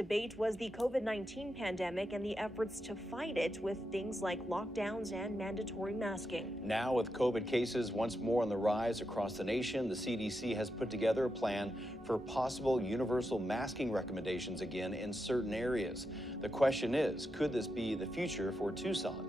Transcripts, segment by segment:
debate was the COVID-19 pandemic and the efforts to fight it with things like lockdowns and mandatory masking. Now, with COVID cases once more on the rise across the nation, the CDC has put together a plan for possible universal masking recommendations again in certain areas. The question is, could this be the future for Tucson?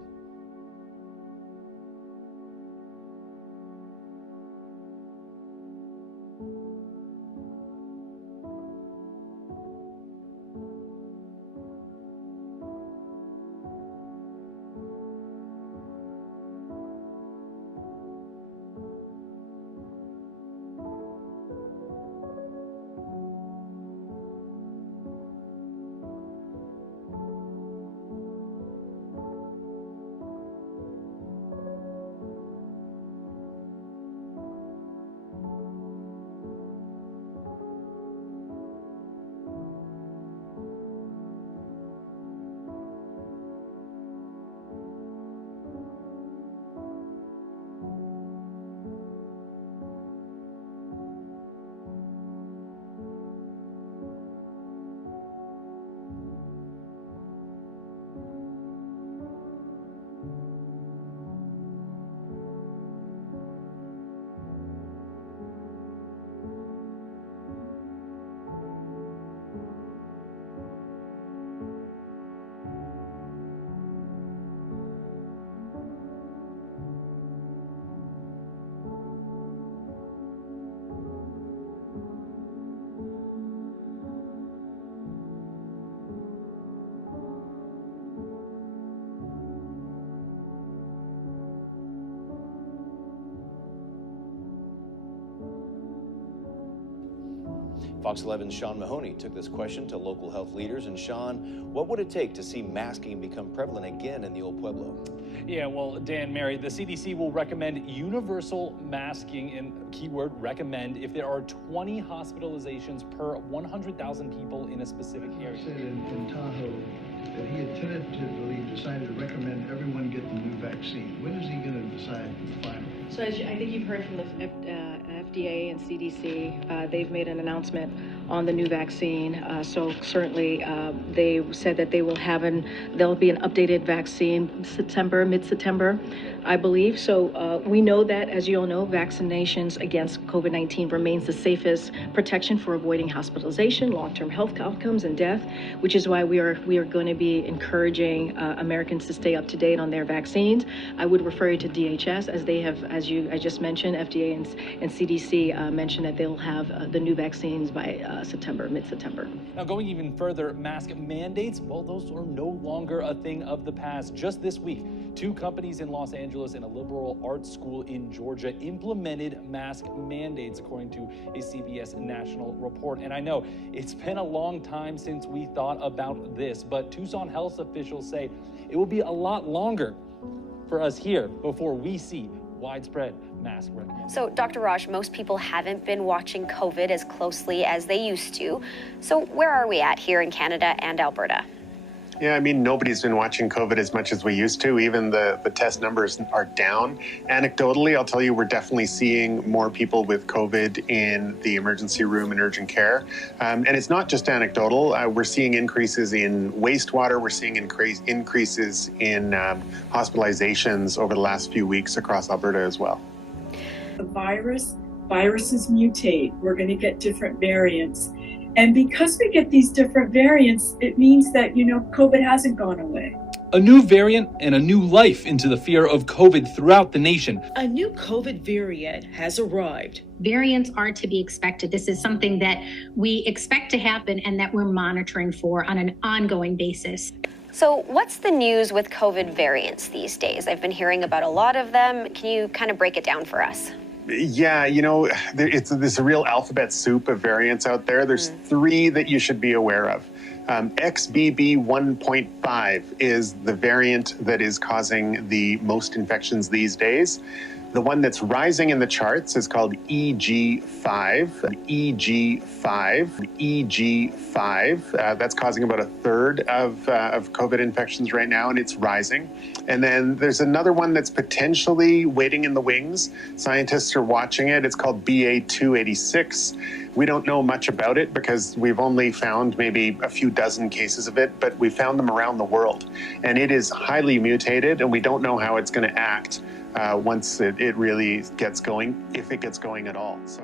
Fox 11's Sean Mahoney took this question to local health leaders. And Sean, what would it take to see masking become prevalent again in the Old Pueblo? Yeah, well, Dan, Mary, the CDC will recommend universal masking, and keyword recommend, if there are 20 hospitalizations per 100,000 people in a specific area. Said in Tahoe that he had tentatively decided to recommend everyone get the new vaccine. When is he going to decide finally? So as I think you've heard from the FDA and CDC, they've made an announcement on the new vaccine. So certainly they said that there'll be an updated vaccine mid-September, I believe. So we know that, as you all know, vaccinations against COVID-19 remains the safest protection for avoiding hospitalization, long-term health outcomes, and death, which is why we are going to be encouraging Americans to stay up to date on their vaccines. I would refer you to DHS, as they have, I just mentioned, FDA and CDC mentioned that they'll have the new vaccines by mid-September. Now, going even further, mask mandates, well, those are no longer a thing of the past. Just this week, 2 companies in Los Angeles and a liberal arts school in Georgia implemented mask mandates, according to a CBS national report. And I know it's been a long time since we thought about this, but Tucson health officials say it will be a lot longer for us here before we see widespread mask recommendations. So, Dr. Raj, most people haven't been watching COVID as closely as they used to. So where are we at here in Canada and Alberta? Yeah, I mean, nobody's been watching COVID as much as we used to. Even the test numbers are down. Anecdotally, I'll tell you, we're definitely seeing more people with COVID in the emergency room and urgent care. And it's not just anecdotal. We're seeing increases in wastewater. We're seeing increases in hospitalizations over the last few weeks across Alberta as well. The viruses mutate. We're going to get different variants. And because we get these different variants, it means that, COVID hasn't gone away. A new variant and a new life into the fear of COVID throughout the nation. A new COVID variant has arrived. Variants are to be expected. This is something that we expect to happen and that we're monitoring for on an ongoing basis. So what's the news with COVID variants these days? I've been hearing about a lot of them. Can you kind of break it down for us? Yeah, there's a real alphabet soup of variants out there. There's 3 that you should be aware of. XBB 1.5 is the variant that is causing the most infections these days. The one that's rising in the charts is called EG5. EG5. That's causing about a third of COVID infections right now, and it's rising. And then there's another one that's potentially waiting in the wings. Scientists are watching it. It's called BA286. We don't know much about it because we've only found maybe a few dozen cases of it, but we found them around the world. And it is highly mutated, and we don't know how it's going to act once it really gets going, if it gets going at all. So.